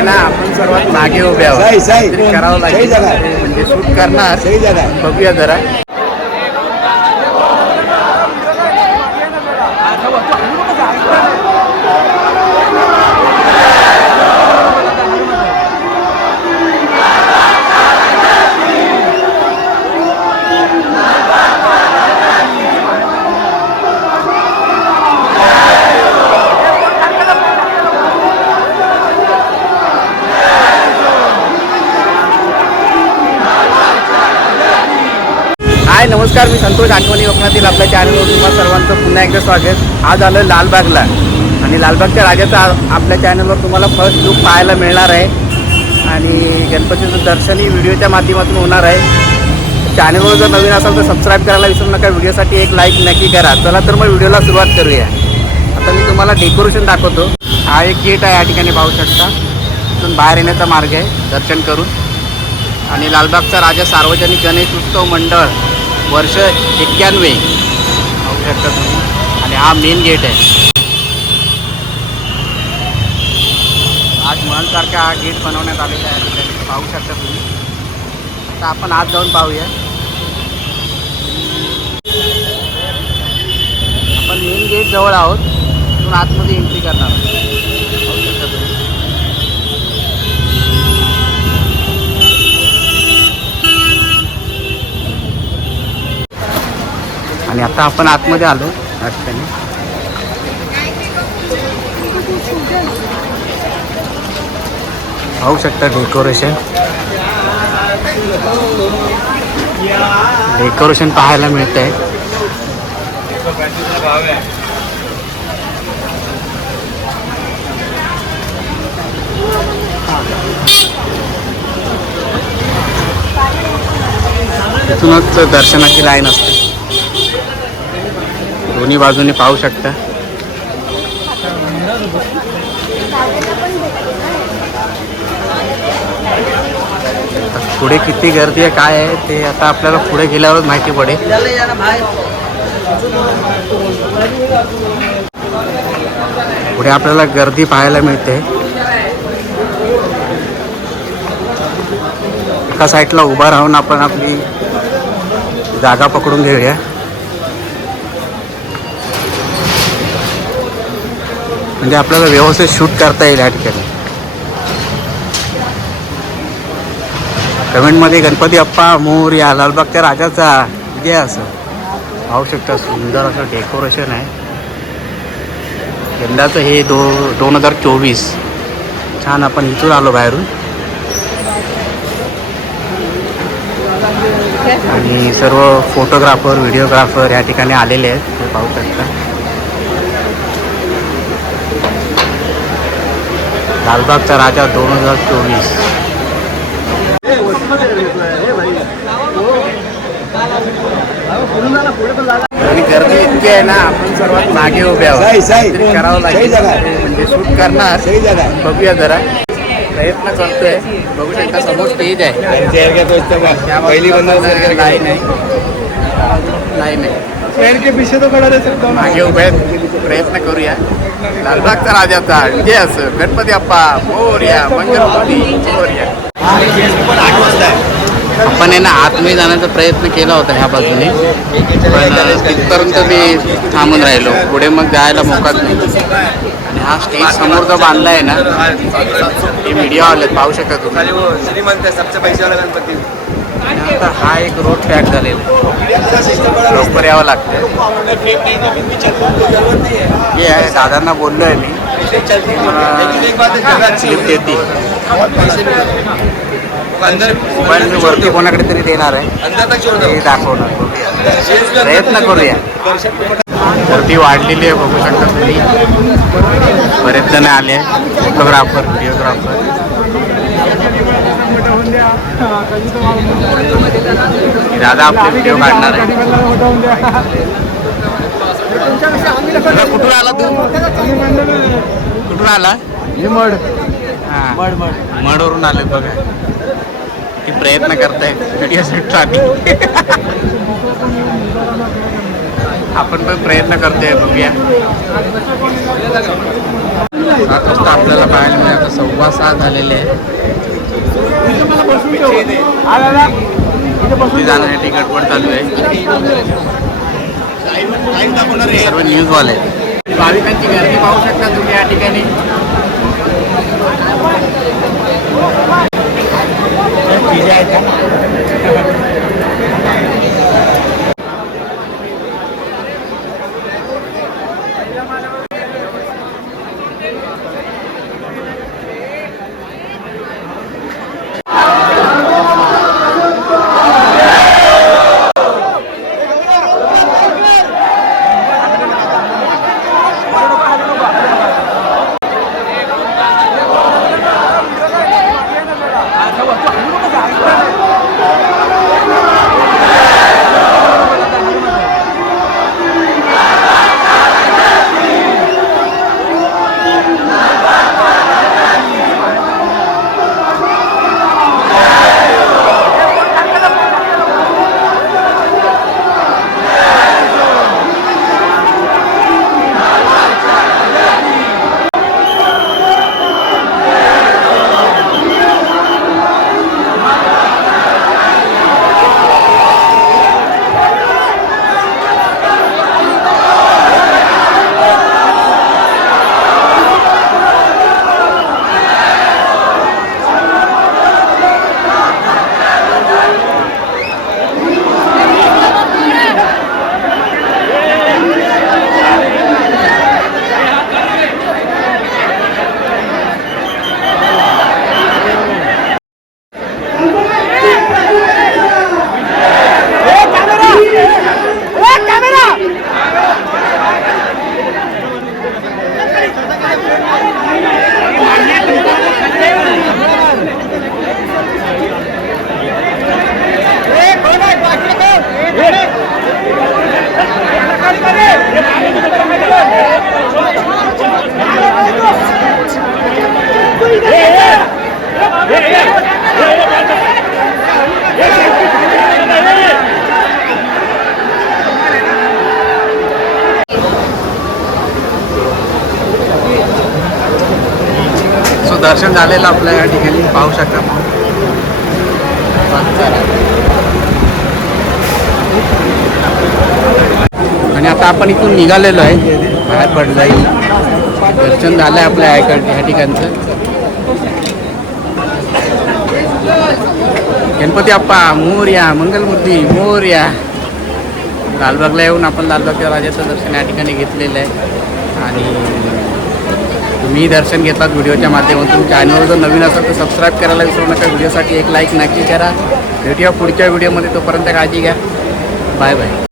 आहे ना आपण सर्वात मागे उभे आहोत. करावं लागेल. म्हणजे शूट करणार. बघूया जरा. हाय नमस्कार मी संतोष आठवणी कोकणातील आपल्या चॅनलवर तुम्हाला सर्वांचं पुन्हा एकदा स्वागत. आज आलं लालबागला. आणि लालबागच्या राजाचा आपल्या चॅनलवर तुम्हाला फर्स्ट लुक पाहायला मिळणार आहे. आणि गणपतीचं दर्शनही व्हिडिओच्या माध्यमातून होणार आहे. चॅनलवर जर नवीन असाल तर सबस्क्राईब करायला विसरू नका. व्हिडिओसाठी एक लाईक नक्की करा. चला तर मग व्हिडिओला सुरुवात करूया. आता मी तुम्हाला डेकोरेशन दाखवतो. हा एक गेट आहे या ठिकाणी पाहू शकता. इथून बाहेर येण्याचा मार्ग आहे. दर्शन करून. आणि लालबागचा राजा सार्वजनिक गणेश उत्सव मंडळ. वर्ष एक्क्याण्णवे पाहू शकता तुम्ही आणि हा मेन गेट आहे. आज महलसारखा हा गेट बनवण्यात आलेला आहे. पाहू शकता तुम्ही. आता आपण आज जाऊन पाहूया. आपण मेन गेट जवळ आहोत. आतमध्ये एंट्री करणार आहोत. आणि आता आपण आतमध्ये आलो या पाहू शकता डेकोरेशन डेकोरेशन पाहायला मिळतंय. तिथूनच दर्शनाची लाईन असते. दोन्ही बाजूने पाहू शकता. पुढे किती गर्दी आहे काय आहे ते आता आपल्याला पुढे गेल्यावरच माहिती पडेल. पुढे आपल्याला गर्दी पाहायला मिळते. एका साईडला उभा राहून आपण आपली जागा पकडून घेऊया. म्हणजे आपल्याला व्यवस्थित शूट करता येईल या ठिकाणी. कमेंटमध्ये गणपती अप्पा मोर या लालबागच्या राजाचा विजय असं. पाहू शकता सुंदर असं डेकोरेशन आहे. यंदाचं हे दो दोन हजार चोवीस. छान आपण इथून आलो बाहेरून. आणि सर्व फोटोग्राफर व्हिडिओग्राफर या ठिकाणी आलेले आहेत. ते पाहू शकता. लालबागचा राजा दोन हजार चोवीस. आणि गर्दी इतकी आहे ना आपण सर्वात मागे उभे आहोत. करावं लागेल. म्हणजे शूट करणार. बघूया जरा. प्रयत्न करतोय. बघू शकता समोर स्टेज आहे. पहिली बंद लाईन आहे लाईन आहे पेड़ के पीछे तो खड़ा रह सकता हूँ मागे उभे आहेत. प्रयत्न करूया। लालबागचा राजाचा विजय असं गणपती अप्पा मोर्या मंगलमूर्ती मोर्या। आपण आहे ना आतमध्ये जाण्याचा प्रयत्न केला होता ह्या बाजूने पण अ, तिथपर्यंत मी थांबून राहिलो. पुढे मग जायला मोकाच नाही. आणि हा स्टेज समोर जो बांधला आहे ना हे मीडिया आले पाहू शकता तुम्ही. खाली वो श्रीमंत है सबसे पैसे वाला गणपति. आणि आता हा एक रोड पॅक झालेला आहे. लवकर यावं लागतं हे आहे दादांना बोललो आहे मी स्लिप देते. मोबाईल मी वरती कोणाकडे तरी देणार आहे. ते दाखवणार. प्रयत्न करूया. गर्दी वाढलेली आहे बघू शकता तुम्ही. बरेच जण आले फोटोग्राफर व्हिडिओग्राफर दादा आपले व्हिडिओ काढणार आहे. कुठून आला तू? कुठून आला? मड हा. Mud mud. मडवरून आले बघा. किती प्रयत्न करताय. व्हिडिओ साठी आपण पण प्रयत्न करतोय बघूया. सात वाजता आपल्याला पाहायला. मिळेल आता सव्वा सात झालेले आहे. ती जाण्यासाठी गडबड चालू आहे. सर्व न्यूजवाले भाविकांची गर्दी पाहू शकता तुम्ही या ठिकाणी. 给我转。दर्शन झालेलं आपल्या या ठिकाणी पाहू शकता. आणि आता आपण इथून निघालेलो आहे. बाहेर पड जाईल. दर्शन झालं आहे आपल्या या ठिकाणचं. गणपती अप्पा मोर्या मंगलमूर्ती मोर्या. लालबागला येऊन आपण लालबागच्या राजाचं दर्शन या ठिकाणी घेतलेलं आहे. आणि तुम्ही दर्शन घेतलात व्हिडिओच्या माध्यमातून. चॅनलवर जर नवीन असाल तर सबस्क्राईब करायला विसरू नका. व्हिडिओसाठी एक लाईक नक्की करा. भेटूया पुढच्या व्हिडिओमध्ये तोपर्यंत काळजी घ्या. Bye bye